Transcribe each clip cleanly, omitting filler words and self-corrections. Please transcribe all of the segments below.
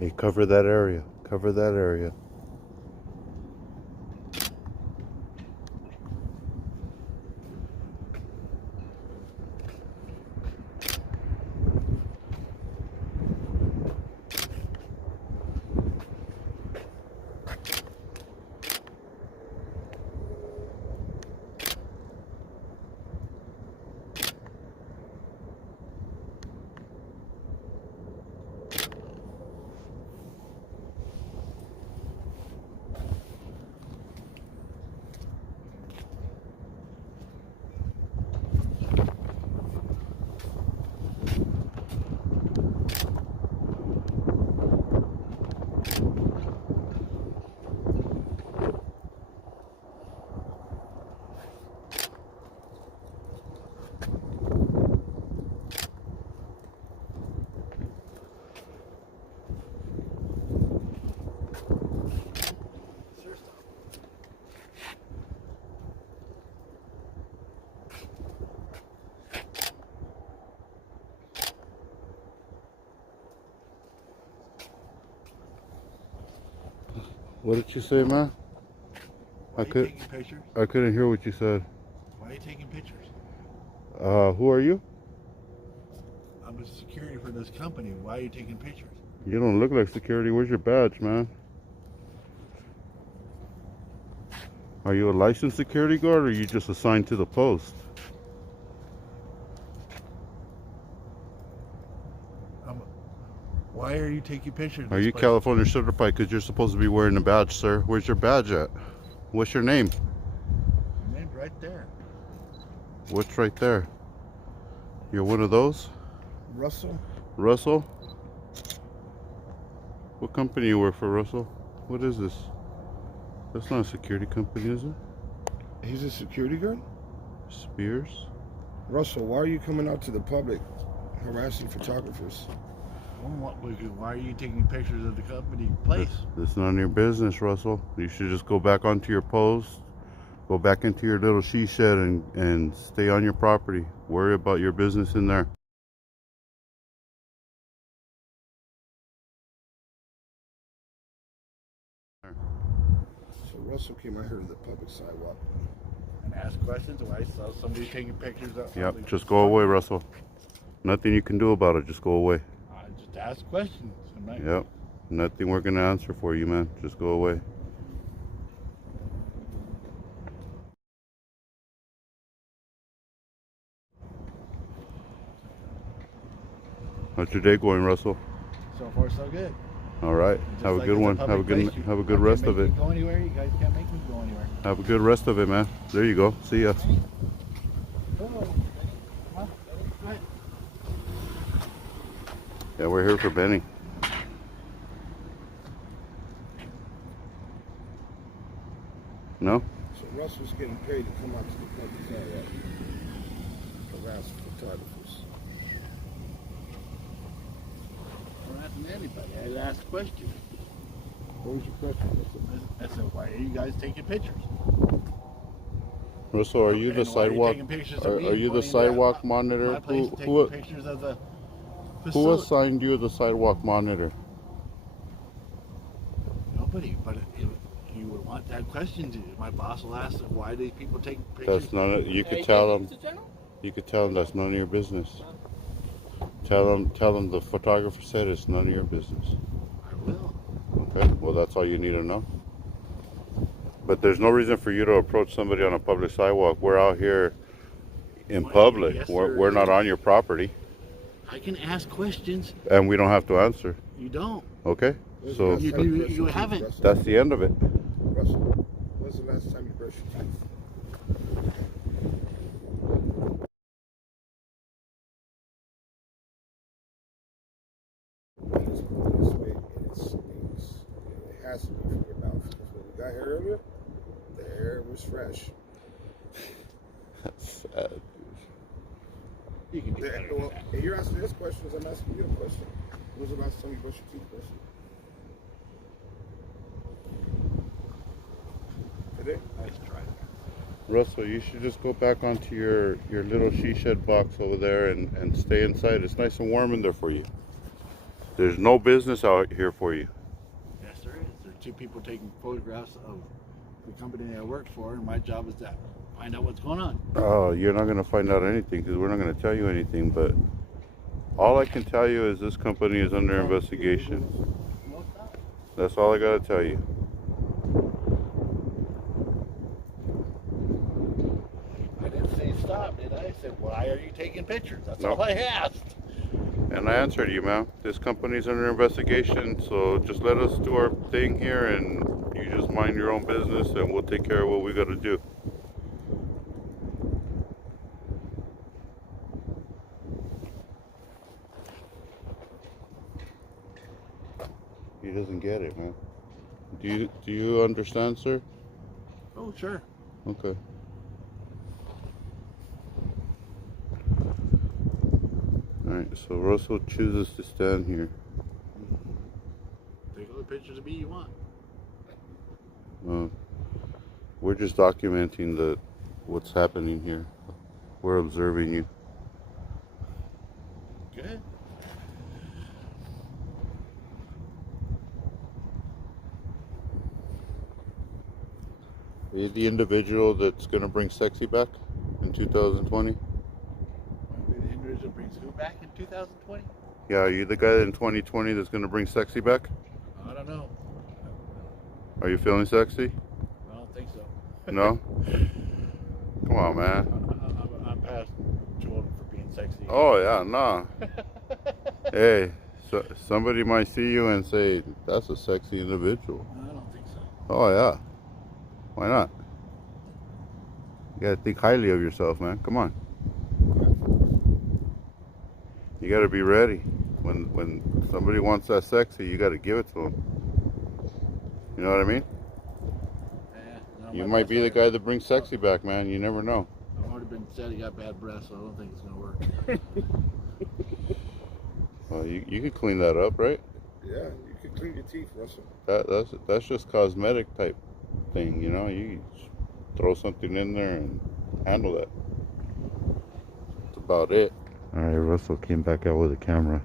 Hey, cover that area. Cover that area. What did you say, man? Why are you taking pictures? I couldn't hear what you said. Why are you taking pictures? Who are you? I'm a security for this company. Why are you taking pictures? You don't look like security. Where's your badge, man? Are you a licensed security guard or are you just assigned to the post? Why are you taking pictures? Are you California certified? Because you're supposed to be wearing a badge, sir. Where's your badge at? What's your name? My name's right there. What's right there? You're one of those? Russell? Russell? What company you work for, Russell? What is this? That's not a security company, is it? He's a security guard? Spears? Russell, why are you coming out to the public harassing photographers? Why are you taking pictures of the company place? It's none of your business, Russell. You should just go back onto your post, go back into your little she shed and stay on your property. Worry about your business in there. So Russell came out here to the public sidewalk. And ask questions? Why saw somebody taking pictures of Yep, just go away, Russell. Nothing you can do about it, just go away. Just ask questions. Yep, nothing we're gonna answer for you, man. Just go away. How's your day going, Russell? So far, so good. All right. Have a good one. Have a good rest of it. Go anywhere. You guys can't make me go anywhere. Have a good rest of it, man. There you go. See ya. Yeah, we're here for Benny. No? So Russell's getting paid to come out to the public sidewalk, harass photographers. I'm not asking anybody. I asked questions. What was your question, Russell? I said, why are you guys taking pictures? Russell, are you the sidewalk? Are you the sidewalk monitor? Who assigned you the sidewalk monitor? Nobody, but you would want that question. My boss will ask, why do people take pictures? That's none of, you could tell them. You could tell them that's none of your business. Tell them the photographer said it's none of your business. I will. Okay, well that's all you need to know. But there's no reason for you to approach somebody on a public sidewalk. We're out here in public. Yes, we're not on your property. I can ask questions. And we don't have to answer. You don't. Okay? So you haven't. That's the end of it. Russell, when's the last time you brushed your teeth? This way, it has to be from your mouth. Because when we got here earlier, the air was fresh. That's sad. You can do better than that. And you're asking us questions, I'm asking you a question. When was the last time you brushed your teeth, Russell? Today? Nice try. Russell, you should just go back onto your little she shed box over there and stay inside. It's nice and warm in there for you. There's no business out here for you. Yes, there is. There are two people taking photographs of the company I work for, and my job is to find out what's going on. Oh, you're not going to find out anything because we're not going to tell you anything, but all I can tell you is this company is under investigation. No, it's not. That's all I got to tell you. I didn't say stop, did I? I said, why are you taking pictures? That's No. all I asked. And I answered you, ma'am. This company's under investigation, so just let us do our thing here and you just mind your own business and we'll take care of what we got to do. He doesn't get it, man. Do you understand, sir? Oh, sure. Okay. Alright, so Russell chooses to stand here. Take all the pictures of me you want. We're just documenting what's happening here. We're observing you. Good. Are you the individual that's going to bring sexy back in 2020? The individual brings who back in 2020? Yeah, are you the guy in 2020 that's going to bring sexy back? I don't know. Are you feeling sexy? I don't think so. No? Come on, man. I'm past too old for being sexy. Oh, yeah, nah. Hey, so somebody might see you and say, that's a sexy individual. I don't think so. Oh, yeah. Why not? You gotta think highly of yourself, man. Come on. You gotta be ready. When somebody wants that sexy, you gotta give it to them. You know what I mean? Yeah, no, You my might boss be the already- guy that brings sexy back, man. You never know. I've already been said he got bad breath, so I don't think it's gonna work. Well, you could clean that up, right? Yeah, you can clean your teeth, Russell. That's just cosmetic type thing, you know. You throw something in there and handle that. That's about it. All right, Russell came back out with a camera.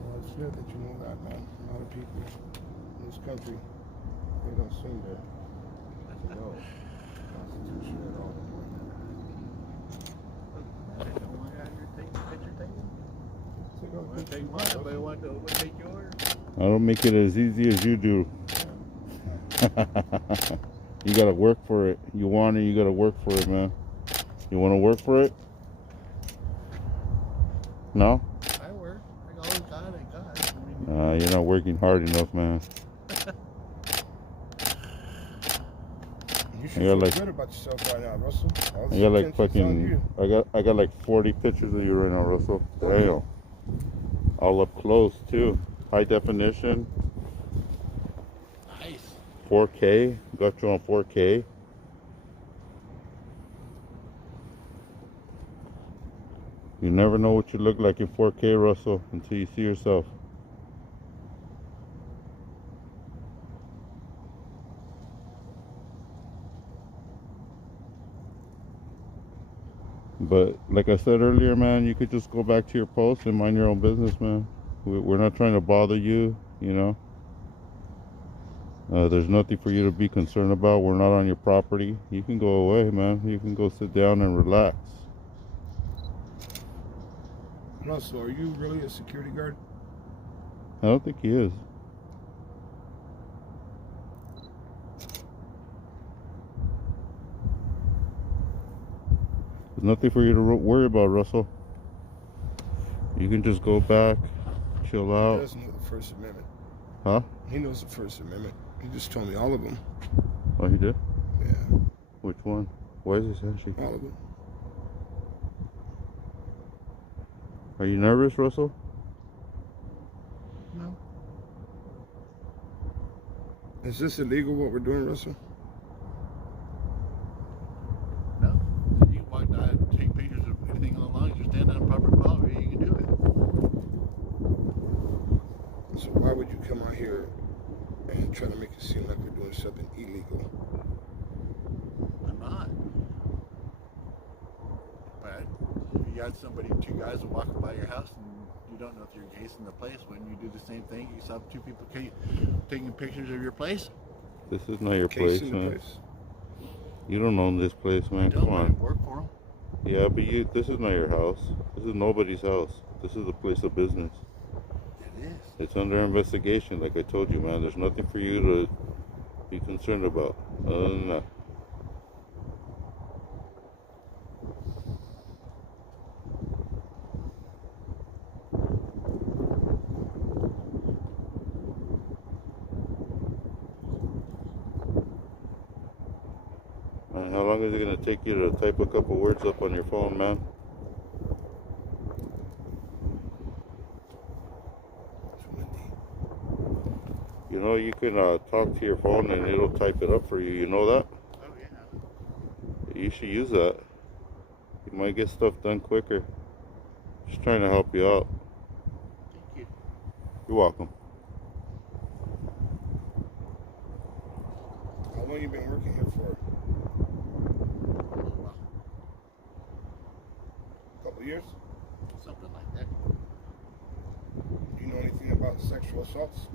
Well, it's good that you know that, man. A lot of people in this country, they don't seem to know the Constitution at all. Take mine, but I want to take yours. I don't make it as easy as you do. You gotta work for it. You want it, you gotta work for it, man. You wanna work for it? No? I work. I always got it. I mean, You're not working hard enough, man. You should I got feel like- good about yourself right now, Russell. All I this got like attention's on fucking, you. I got like 40 pictures of you right now, Russell. Damn. All up close too. High definition, nice. 4K. Got you on 4K. You never know what you look like in 4K, Russell, until you see yourself. But like I said earlier, man, you could just go back to your post and mind your own business, man. We're not trying to bother you, you know. There's nothing for you to be concerned about. We're not on your property. You can go away, man. You can go sit down and relax. Russell, are you really a security guard? I don't think he is. There's nothing for you to worry about, Russell. You can just go back, chill He out. doesn't know the First Amendment. Huh? He knows the First Amendment. He just told me all of them. Oh, he did? Yeah, Which one? Why is this handshake? all of them. Are you nervous, Russell? No. Is this illegal what we're doing, Russell? No. You can walk down and take pictures of anything along as you're standing on public property. You can do it. So why would you come out here and try to make it seem like we're doing something illegal? you got two guys that walk by your house, and you don't know if you're casing the place. When you do the same thing, you saw two people taking pictures of your place. This is not your place, Casing the man. place. You don't own this place, man. I Come don't. I on. work for them. Yeah, but this is not your house. This is nobody's house. This is a place of business. It is. It's under investigation, like I told you, man. There's nothing for you to be concerned about other than that. Man, how long is it going to take you to type a couple words up on your phone, man? You know, you can talk to your phone and it'll type it up for you. You know that? Oh yeah. You should use that. You might get stuff done quicker. Just trying to help you out. Thank you. You're welcome. How long you been working here for? A couple years? Something like that. Do you know anything about sexual assaults?